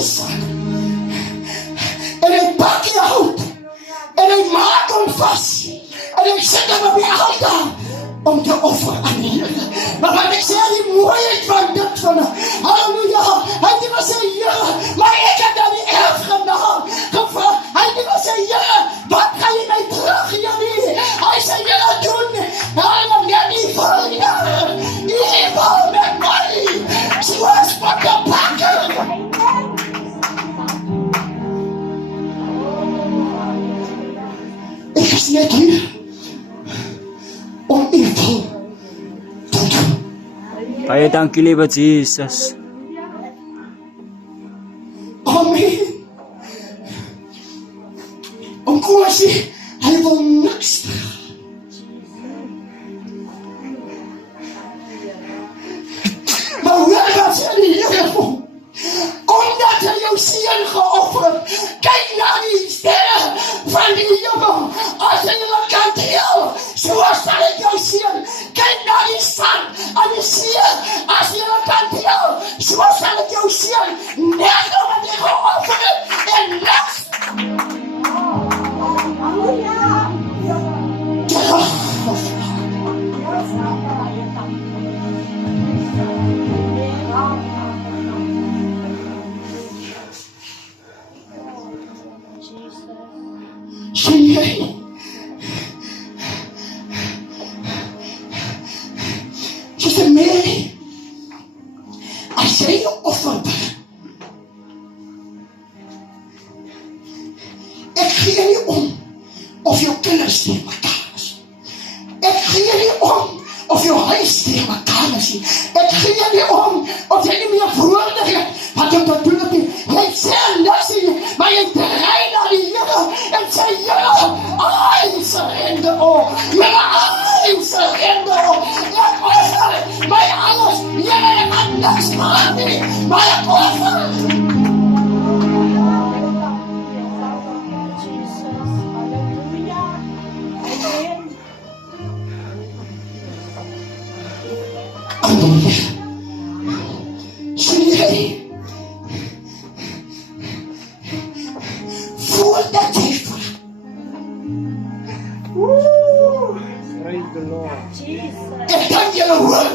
Jesus. En hy pak die hout. En hy maak hom vas. En hy sit hom op die altaar om te offer aan die Here. Maar wat ek sê, die mooiheid van dit van, halleluja, hy het nie sê, Here, maar ek het dan die erfgenaam gevra. Hy het nie sê, Here, wat gaan jy my teruggee nie? Hy sê, Here, doen, halleluja, nie vir Here, nie vir met my, soos wat te pakken. Ek is net hier om u vol te doen. Baie dankie, liewe Jesus. Amen. Om Kosie, hy wil niks terug. Maar hoor wat sê die Here vir, omdat hy jou seun geoffer, kyk na die sterre van die hemel, as hy hulle kan tel, soos sal ek jou seun, kyk na die sand aan die see, as jy hulle kan tel, soos sal ek jou seun, net omdat jy geoffer het, en niks. Sien jy? Sister Mary, as jy jou offer bring, ek gee nie om of jou kinders tegen mekaar is. Ek gee nie om of jou huis tegen mekaar is. Ek gee nie om of jy nie meer woorde het wat jy te doen het nie. Jy sê niks nie, maar jy draai na die Here en sê, Here, I surrender all. Here, I surrender all. Ek offer my alles. Here, ek kan niks maak nie, maar ek offer. Sien jy? Voordat jy vraag. Praise the Lord. Ek kan julle hoor